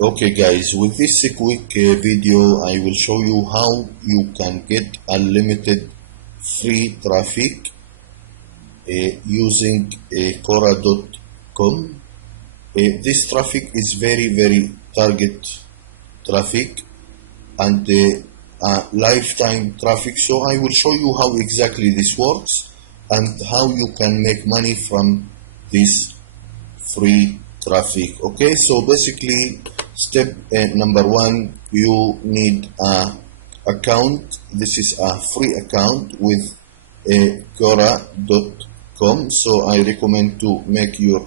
Okay guys, with this quick video I will show you how you can get unlimited free traffic using Quora.com. This traffic is very target traffic and lifetime traffic, so I will show you how exactly this works and how you can make money from this free traffic. Okay, so basically step number one, you need a account. This is a free account with Quora.com, so I recommend to make your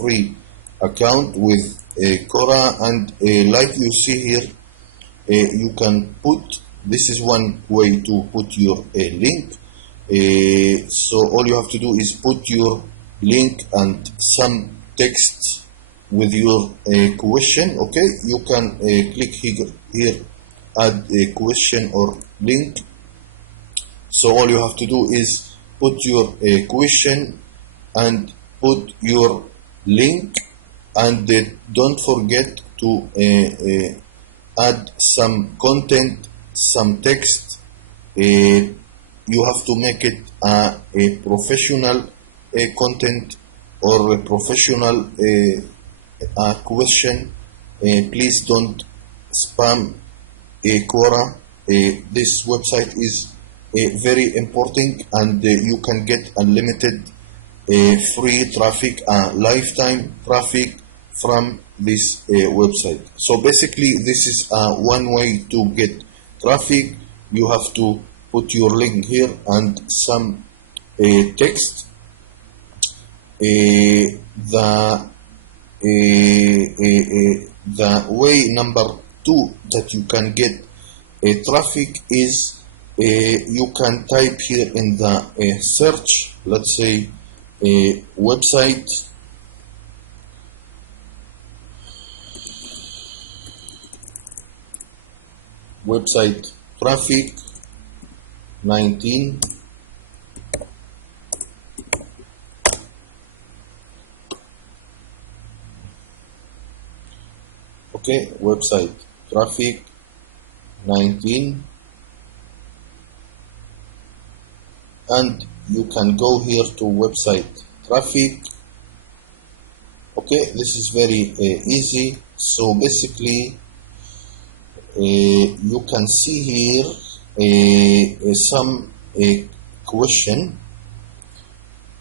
free account with Quora, and like you see here, you can put, this is one way to put your link. So all you have to do is put your link and some text with your question. Okay, you can click here add a question or link. So all you have to do is put your question and put your link, and don't forget to add some content, some text. You have to make it a professional content or a professional question. Please don't spam Quora. This website is very important, and you can get unlimited free traffic, lifetime traffic from this website. So basically this is one way to get traffic. You have to put your link here and some text. The way number two that you can get traffic is you can type here in the search, let's say website traffic 19. Okay, website traffic 19, and you can go here to website traffic. Okay, this is very easy. So basically you can see here some question,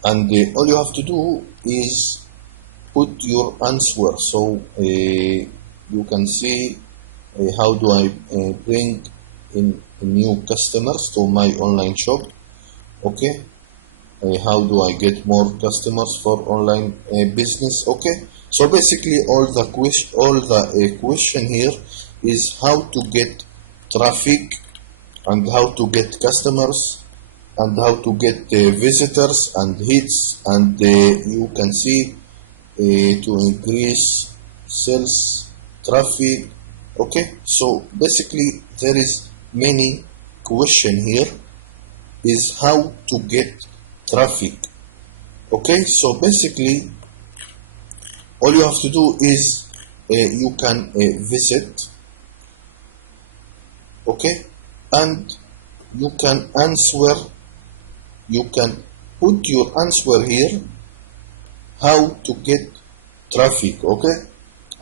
and all you have to do is put your answer. So you can see how do I bring in new customers to my online shop. Okay, how do I get more customers for online business? Okay, so basically all the question here is how to get traffic and how to get customers and how to get visitors and hits, and you can see to increase sales traffic. Okay, so basically there is many question here is how to get traffic. Okay, so basically all you have to do is you can visit, okay, and you can answer, you can put your answer here how to get traffic. Okay,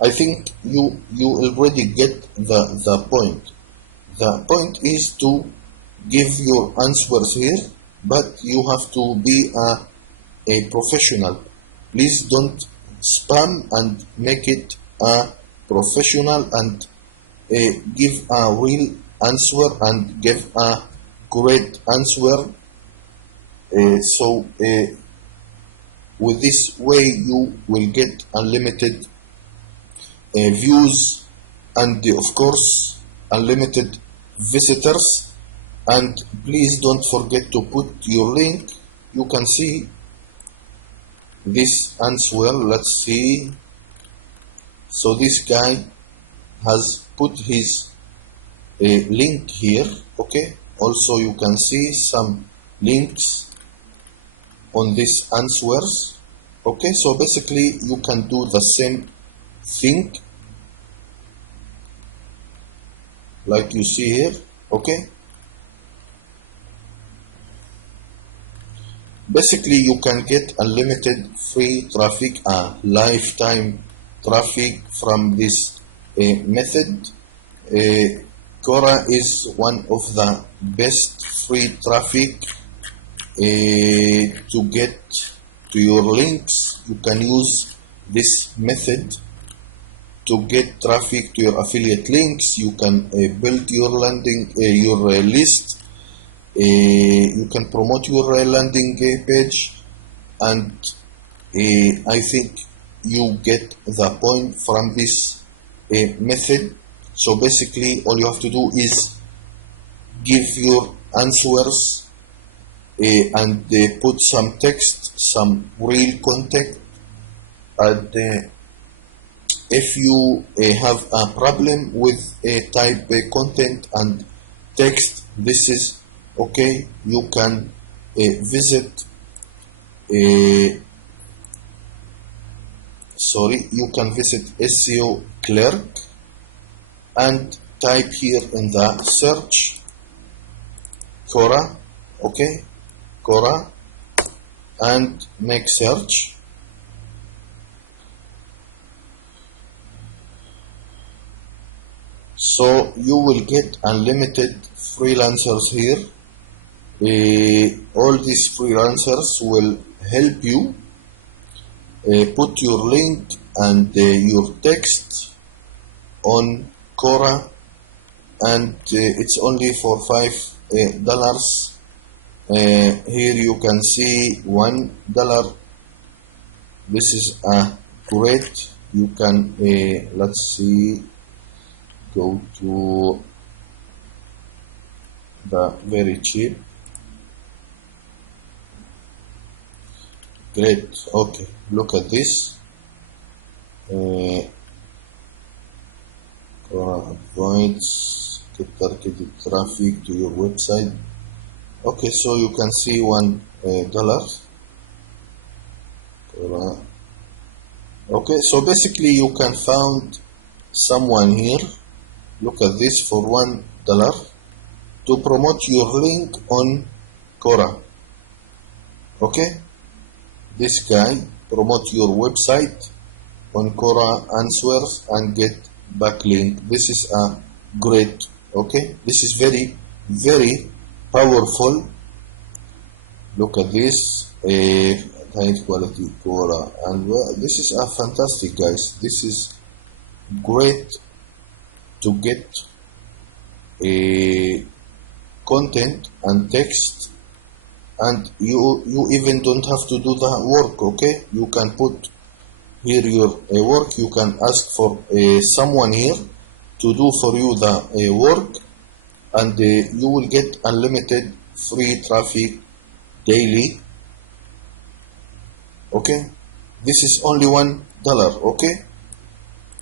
I think you already get the point. The point is to give your answers here, but you have to be a professional. Please don't spam and make it a professional, and give a real answer and give a great answer. So with this way you will get unlimited views and of course unlimited visitors. And please don't forget to put your link. You can see this answer. Let's see. So this guy has put his link here. Okay, also you can see some links on these answers. Okay, so basically you can do the same thing like you see here. Okay, basically you can get unlimited free traffic, lifetime traffic from this method. Quora is one of the best free traffic to get to your links. You can use this method to get traffic to your affiliate links. You can build your landing, your list. You can promote your landing page, and I think you get the point from this method. So basically, all you have to do is give your answers and put some text, some real content, and if you have a problem with type content and text, this is okay. You can visit you can visit SEO Clerk and type here in the search Quora, okay, Quora, and make search. So you will get unlimited freelancers here. All these freelancers will help you put your link and your text on Quora, and it's only for $5. Here you can see $1. This is great. You can let's see, go to the very cheap. Great. Okay, look at this. Points, get targeted traffic to your website. Okay, so you can see $1. Okay, so basically you can find someone here. Look at this, for $1 to promote your link on Quora. Okay, this guy promote your website on Quora, answers and get backlink. This is a great. Okay, this is very, very powerful. Look at this, high quality Quora, and this is a fantastic, guys. This is great to get a content and text, and you even don't have to do the work. Okay, you can put here your work. You can ask for someone here to do for you the work, and you will get unlimited free traffic daily. Okay, this is only $1. Okay,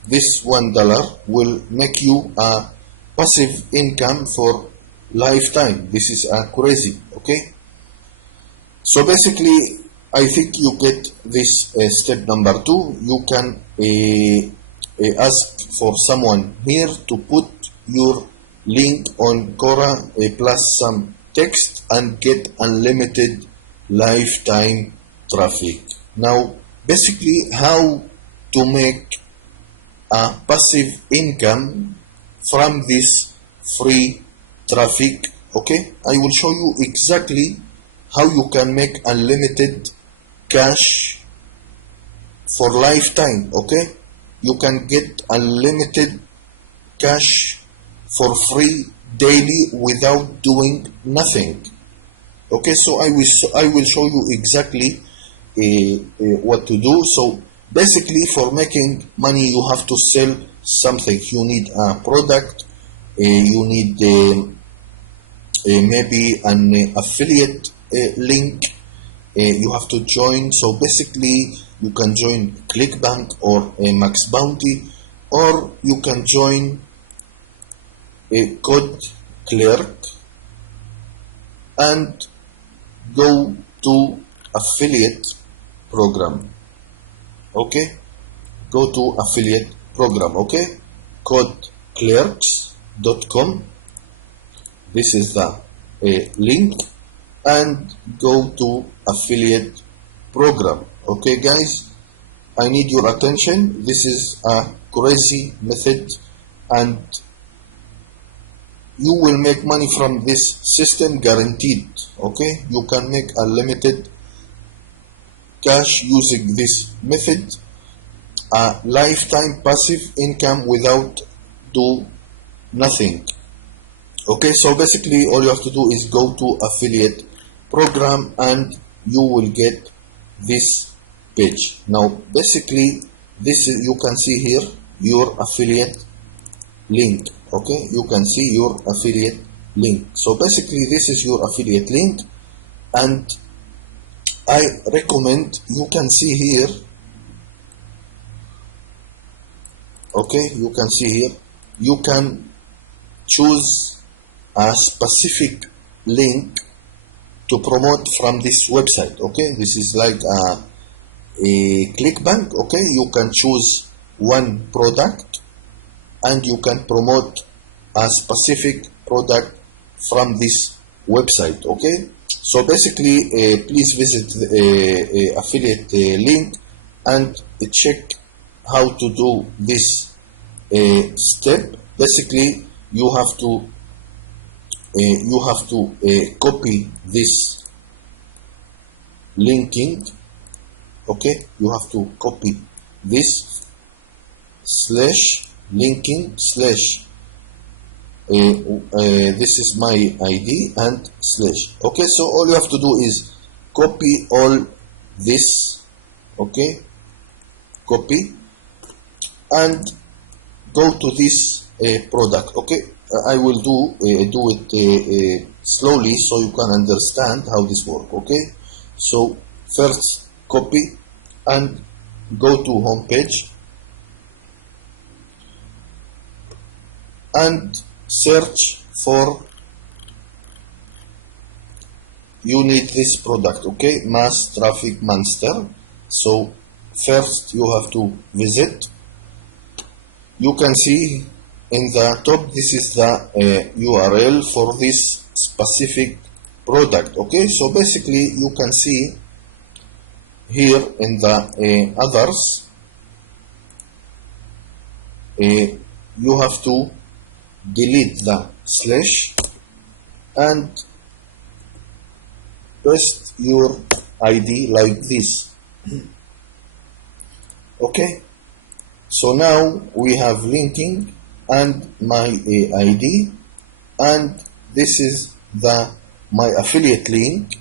this $1 will make you a passive income for lifetime. This is crazy. Okay, so basically I think you get this step number 2. You can ask for someone here to put your link on Quora plus some text and get unlimited lifetime traffic. Now basically how to make a passive income from this free traffic. Okay, I will show you exactly how you can make unlimited cash for lifetime. Okay, you can get unlimited cash for free daily without doing nothing. Okay, so I will show you exactly what to do. So basically, for making money, you have to sell something. You need a product. You need maybe an affiliate link. You have to join. So basically, you can join ClickBank or Max Bounty, or you can join a Code Clerk and go to affiliate program. Okay, go to affiliate program. Okay, Code Clerks, quora.com. This is the link, and go to affiliate program. Okay guys, I need your attention. This is a crazy method, and you will make money from this system, guaranteed. Okay, you can make unlimited cash using this method, a lifetime passive income without do nothing. Okay, so basically all you have to do is go to affiliate program and you will get this page. Now basically this is, you can see here your affiliate link. Okay, you can see your affiliate link. So basically this is your affiliate link, and I recommend, you can see here, okay, you can see here, you can choose a specific link to promote from this website. Okay, this is like a ClickBank. Okay, you can choose one product and you can promote a specific product from this website. Okay, so basically please visit the affiliate link and check how to do this step. Basically you have to copy this linking. Okay, you have to copy this slash linking slash this is my ID and slash. Okay, so all you have to do is copy all this. Okay, copy and go to this product. Okay, I will do it slowly so you can understand how this works. Okay, so first copy and go to home page and search for, you need this product. Okay, mass traffic monster. So first you have to visit. You can see in the top, this is the URL for this specific product. Okay, so basically you can see here in the others, you have to delete the slash and paste your ID like this. Okay, so now we have linking and my ID, and this is my affiliate link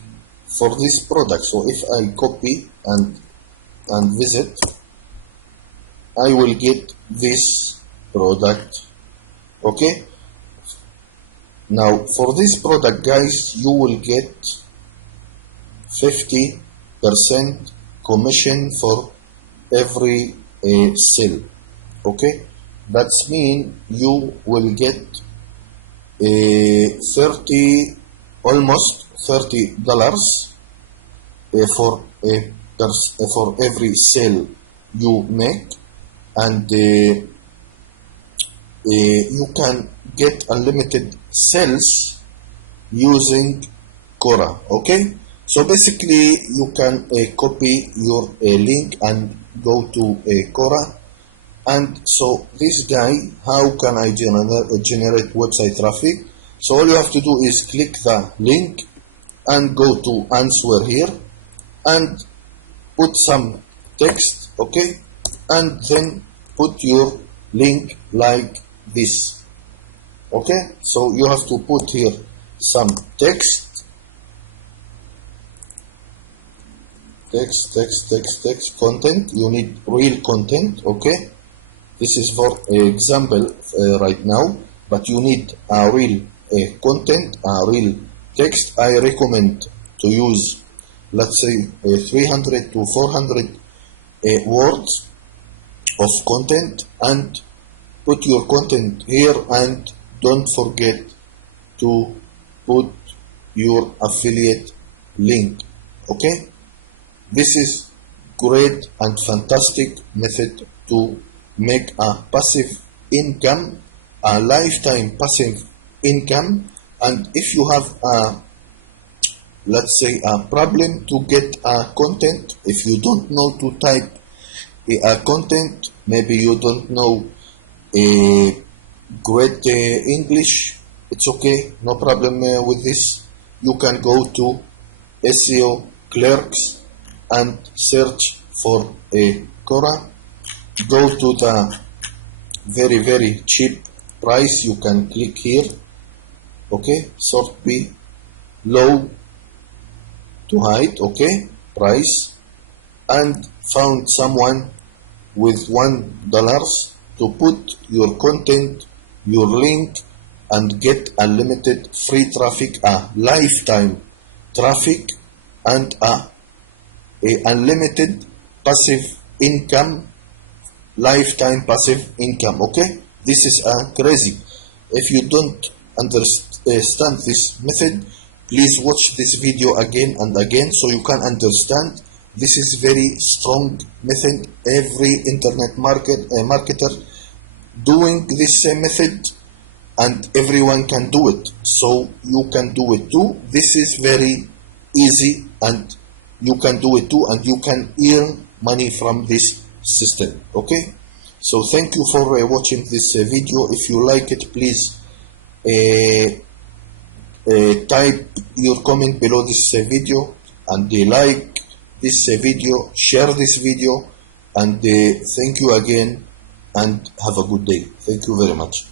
for this product. So if I copy and visit, I will get this product. Okay, now for this product guys, you will get 50% commission for every sale. Okay, that's mean you will get almost $30 for every sale you make, and you can get unlimited sales using Quora. Okay, so basically you can copy your link and go to Quora. And so this guy, how can I generate website traffic? So all you have to do is click the link and go to answer here and put some text. Okay, and then put your link like this. Okay, so you have to put here some text, content. You need real content. Okay, this is for example right now, but you need a real content, a real text. I recommend to use, let's say 300 to 400 words of content, and put your content here, and don't forget to put your affiliate link. Okay, this is great and fantastic method to make a passive income a lifetime passive income. And if you have a, let's say, a problem to get a content, if you don't know to type a content, maybe you don't know a great English, it's okay, no problem with this. You can go to SEO clerks and search for a Quora. Go to the very cheap price. You can click here, okay, sort by low to high, okay, price, and found someone with $1 to put your content, your link, and get unlimited free traffic, a lifetime traffic, and a unlimited passive income, lifetime passive income. Okay, this is crazy. If you don't understand this method, please watch this video again and again so you can understand. This is very strong method. Every internet marketer doing this method, and everyone can do it, so you can do it too. This is very easy, and you can do it too, and you can earn money from this system. Okay, so thank you for watching this video. If you like it, please type your comment below this video, and like this video, share this video, and thank you again, and have a good day. Thank you very much.